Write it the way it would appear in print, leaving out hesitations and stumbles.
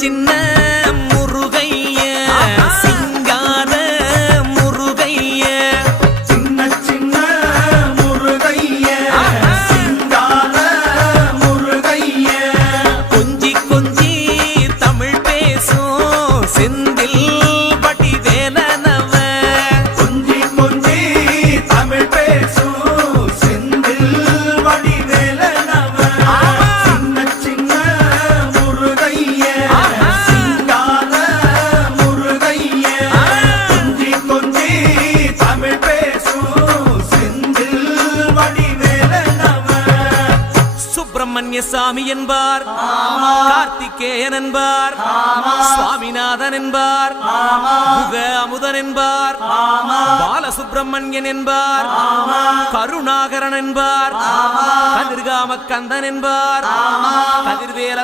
சின்ன முருகைய சிங்கார முருகைய சின்ன சின்ன முருகைய சிங்கார முருகைய கொஞ்சி கொஞ்சி தமிழ் பேசும் செந்தில் வடிவேலனவ கொஞ்சி கொஞ்சி தமிழ் பேசும் செந்தில் வடிவேலனவ சின்ன சின்ன முருகைய சிங்கார முருகைய கொஞ்சி கொஞ்சி தமிழ் பேசும் செந்தில் வடிவேலனவ சுப்பிரமணிய சாமி என்பார், கார்த்திகேயன் என்பார், சுவாமிநாதன் என்பார், முக அமுதன் என்பார், பாலசுப்பிரமணியன் என்பார், கருணாகரன் என்பார், கதிர்காம கந்தன் என்பார், கதிர்வேல